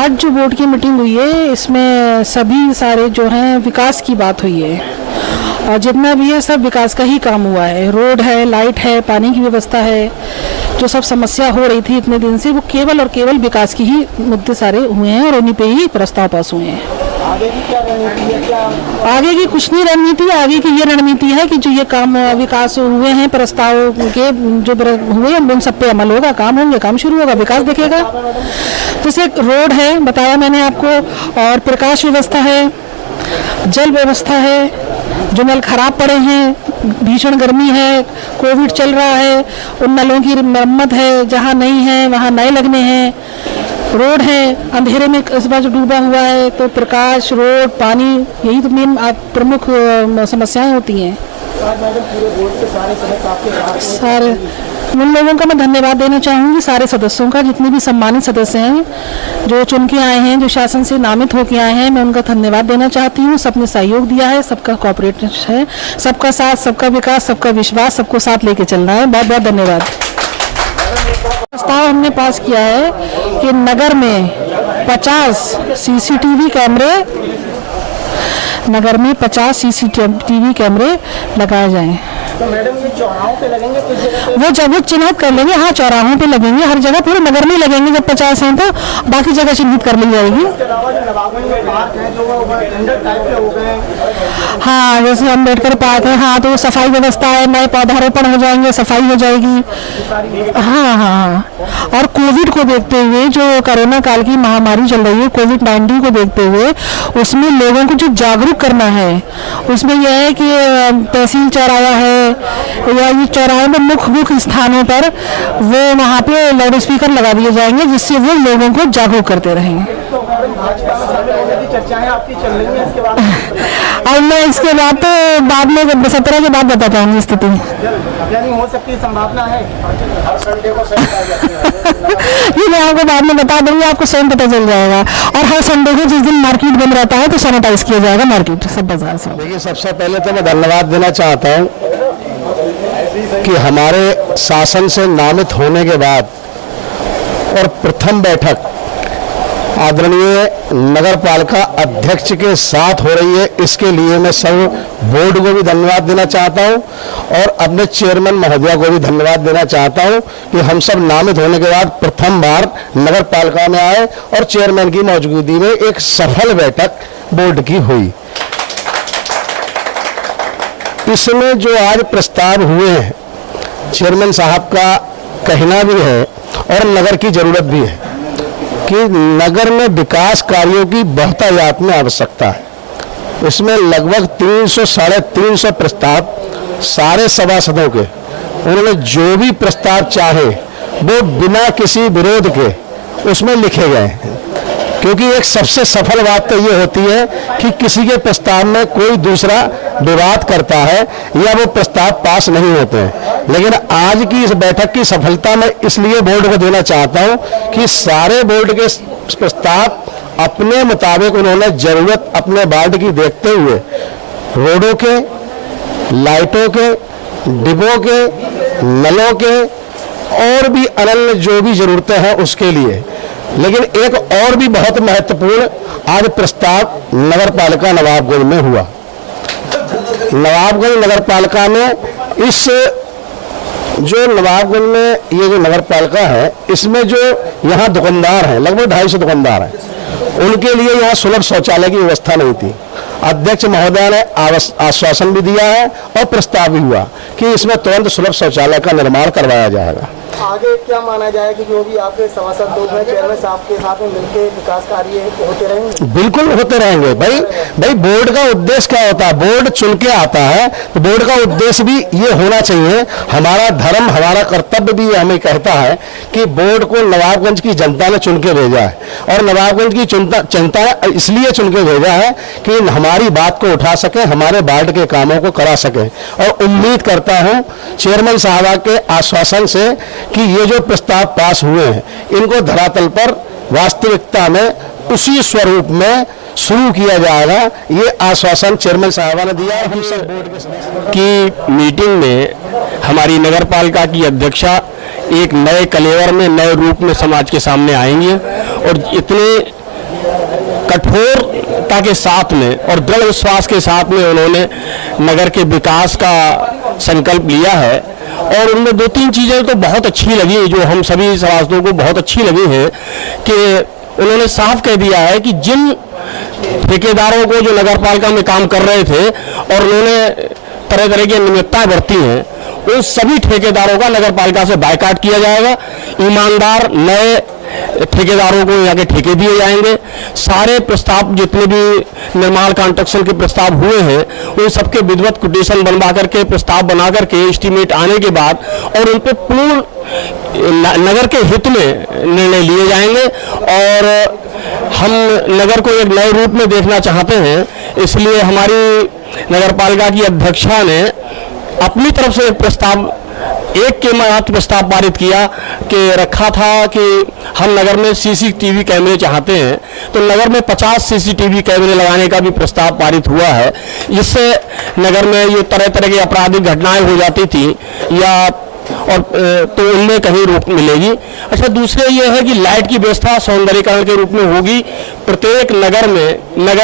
आज जो बोर्ड की मीटिंग हुई है इसमें सभी सारे जो हैं विकास की बात हुई है और जितना भी है सब विकास का ही काम हुआ है। रोड है, लाइट है, पानी की व्यवस्था है, जो सब समस्या हो रही थी इतने दिन से वो केवल और केवल विकास की ही मुद्दे सारे हुए हैं और उन्हीं पे ही प्रस्ताव पास हुए हैं। आगे की क्या रणनीति है? क्या आगे की कुछ नहीं रणनीति, आगे की ये रणनीति है कि जो ये काम विकास हुए हैं प्रस्ताव के जो हुए हैं उन सब पे अमल होगा, काम होंगे, काम शुरू होगा, विकास दिखेगा। जैसे रोड है बताया मैंने आपको, और प्रकाश व्यवस्था है, जल व्यवस्था है, जो नल खराब पड़े हैं, भीषण गर्मी है, कोविड चल रहा है, उन नलों की मरम्मत है, जहाँ नहीं है वहाँ नए लगने हैं। रोड है, अंधेरे में इस बार जो डूबा हुआ है, तो प्रकाश, रोड, पानी, यही तो मेन प्रमुख समस्याएं होती हैं। मैडम पूरे बोर्ड के सारे सदस्य आपके साथ हैं। सारे उन लोगों का मैं धन्यवाद देना चाहूँगी, सारे सदस्यों का, जितने भी सम्मानित सदस्य हैं जो चुन के आए हैं, जो शासन से नामित होके आए हैं, मैं उनका धन्यवाद देना चाहती हूँ। सबने सहयोग दिया है, सबका कोऑपरेट है, सबका साथ, सबका विकास, सबका विश्वास, सबको साथ लेके चलना है। बहुत बहुत धन्यवाद। प्रस्ताव हमने पास किया है कि नगर में 50 CCTV कैमरे, नगर में 50 CCTV कैमरे लगाए जाएं। तो मैडम ये चौराहों पे लगेंगे कुछ जगह पे? वो जब चिन्हित कर लेंगे, हाँ चौराहों पे लगेंगे, हर जगह पूरे नगर में लगेंगे। जब 50 हैं तो बाकी जगह चिन्हित कर ली जाएगी। इसके अलावा जो नवाबगंज में पार्क है जो वो टेंडर टाइप के हो गए, हाँ जैसे अम्बेडकर पार्क है, हाँ तो सफाई व्यवस्था है, नए पौधारोपण हो जाएंगे, सफाई हो जाएगी। हाँ हाँ, और कोविड को देखते हुए, जो कोरोना काल की महामारी चल रही है, कोविड-19 को देखते हुए, उसमें लोगों को जो जागरूक करना है, उसमें यह है कि तहसील चौराहा है या ये चौराहे में मुख्य स्थानों पर वो वहाँ पे लाउड स्पीकर लगा दिए जाएंगे, जिससे वो लोगों को जागरूक करते रहेंगे। तो मैडम भाजपा में शामिल होने की चर्चाएं आपकी चल रही हैं, इसके बाद और मैं इसके बाद तो बाद में 17 के बाद बता पाऊंगी स्थिति। यानी हो सकती संभावना है हर संडे को ये मैं आपको बाद में बता दूंगी, आपको स्वयं पता चल जाएगा। और हर संडे को जिस दिन मार्केट बंद रहता है तो सैनिटाइज किया जाएगा मार्केट, सब बाजार से। देखिए, सबसे पहले तो मैं धन्यवाद देना चाहता हूँ कि हमारे शासन से नामित होने के बाद और प्रथम बैठक आदरणीय नगर पालिका अध्यक्ष के साथ हो रही है, इसके लिए मैं सब बोर्ड को भी धन्यवाद देना चाहता हूं और अपने चेयरमैन महोदया को भी धन्यवाद देना चाहता हूं कि हम सब नामित होने के बाद प्रथम बार नगर पालिका में आए और चेयरमैन की मौजूदगी में एक सफल बैठक बोर्ड की हुई। इसमें जो आज प्रस्ताव हुए हैं, चेयरमैन साहब का कहना भी है और नगर की जरूरत भी है कि नगर में विकास कार्यों की बहुतायात में आवश्यकता है। इसमें लगभग 300 साढ़े 300 प्रस्ताव सारे सभासदों के, उन्होंने जो भी प्रस्ताव चाहे वो बिना किसी विरोध के उसमें लिखे गए हैं। क्योंकि एक सबसे सफल बात तो ये होती है कि किसी के प्रस्ताव में कोई दूसरा विवाद करता है या वो प्रस्ताव पास नहीं होते हैं। लेकिन आज की इस बैठक की सफलता में इसलिए बोर्ड को देना चाहता हूं कि सारे बोर्ड के प्रस्ताव अपने मुताबिक उन्होंने जरूरत अपने वार्ड की देखते हुए रोडों के, लाइटों के, डिब्बों के, नलों के और भी अन्य जो भी जरूरतें हैं उसके लिए। लेकिन एक और भी बहुत महत्वपूर्ण आज प्रस्ताव नगर पालिका नवाबगंज में हुआ। नवाबगंज नगर पालिका में इस जो नवाबगंज में ये जो नगर पालिका है, इसमें जो यहाँ दुकानदार हैं, लगभग 250 दुकानदार हैं, उनके लिए यहाँ सुलभ शौचालय की व्यवस्था नहीं थी। अध्यक्ष महोदय ने आश्वासन भी दिया है और प्रस्ताव भी हुआ कि इसमें तुरंत सुलभ शौचालय का निर्माण करवाया जाएगा। आगे क्या माना जाए कि जो भी आपके सभासद लोग हैं चेयरमैन साहब के साथ में मिलकर विकास कार्य होते रहेंगे? बिल्कुल होते रहेंगे। भाई बोर्ड का उद्देश्य क्या होता है? बोर्ड चुन के आता है तो बोर्ड का उद्देश्य भी ये होना चाहिए। हमारा धर्म, हमारा कर्तव्य भी हमें कहता है कि बोर्ड को नवाबगंज की जनता ने चुन के भेजा है और नवाबगंज की जनता ने इसलिए चुन के भेजा है कि हमारी बात को उठा सके, हमारे वार्ड के कामों को करा सके। और उम्मीद करता हूं चेयरमैन साहब के आश्वासन से कि ये जो प्रस्ताव पास हुए हैं इनको धरातल पर वास्तविकता में उसी स्वरूप में शुरू किया जाएगा। ये आश्वासन चेयरमैन साहब ने दिया। हम सब बोर्ड के सदस्य की मीटिंग में हमारी नगर पालिका की अध्यक्षा एक नए कलेवर में, नए रूप में समाज के सामने आएंगे और इतने कठोरता के साथ में और दृढ़ विश्वास के साथ में उन्होंने नगर के विकास का संकल्प लिया है। और उनमें 2-3 चीज़ें तो बहुत अच्छी लगी, जो हम सभी सभासदों को बहुत अच्छी लगी हैं, कि उन्होंने साफ कह दिया है कि जिन ठेकेदारों को जो नगर पालिका में काम कर रहे थे और उन्होंने तरह तरह की अनियमितताएं बरती हैं, उन सभी ठेकेदारों का नगर पालिका से बायकॉट किया जाएगा। ईमानदार नए ठेकेदारों को यहाँ के ठेके दिए जाएंगे। सारे प्रस्ताव जितने भी निर्माण कंस्ट्रक्शन के प्रस्ताव हुए हैं उन सबके विधिवत कोटेशन बनवा करके, प्रस्ताव बना करके, एस्टीमेट आने के बाद और उन पर पूर्ण नगर के हित में निर्णय लिए जाएंगे। और हम नगर को एक नए रूप में देखना चाहते हैं, इसलिए हमारी नगर पालिका की अध्यक्षा ने अपनी तरफ से एक प्रस्ताव, एक के मात्र प्रस्ताव पारित किया कि रखा था कि हम नगर में सीसीटीवी कैमरे चाहते हैं, तो नगर में 50 सीसीटीवी कैमरे लगाने का भी प्रस्ताव पारित हुआ है। जिससे नगर में ये तरह तरह की आपराधिक घटनाएं हो जाती थी या और तो उनमें कहीं रोक मिलेगी। अच्छा, दूसरे ये है कि लाइट की व्यवस्था सौंदर्यीकरण के रूप में होगी। प्रत्येक नगर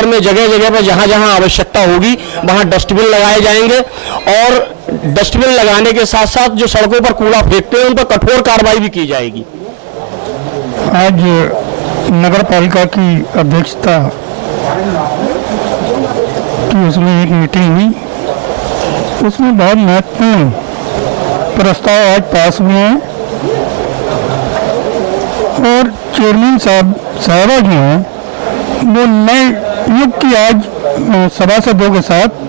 में जगह जगह पर जहाँ जहाँ आवश्यकता होगी वहाँ डस्टबिन लगाए जाएंगे और डस्टबिन लगाने के साथ साथ जो सड़कों पर कूड़ा फेंकते हैं उन पर कठोर कार्रवाई भी की जाएगी। आज नगर पालिका की अध्यक्षता की उसमें एक मीटिंग हुई, उसमें बहुत महत्वपूर्ण प्रस्ताव आज पास हुए हैं और चेयरमैन साहबा जो हैं वो नए युग की आज सभासदों के साथ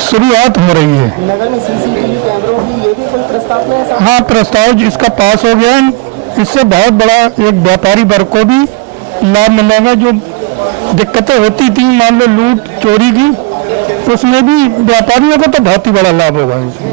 शुरुआत हो रही है। नगर में सीसीटीवी कैमरों की ये भी कोई प्रस्ताव में है? हाँ, प्रस्ताव जिसका पास हो गया है, इससे बहुत बड़ा एक व्यापारी वर्ग को भी लाभ मिलेगा। जो दिक्कतें होती थी, मान लो लूट चोरी की, उसमें भी व्यापारियों को तो बहुत ही बड़ा लाभ होगा इसमें।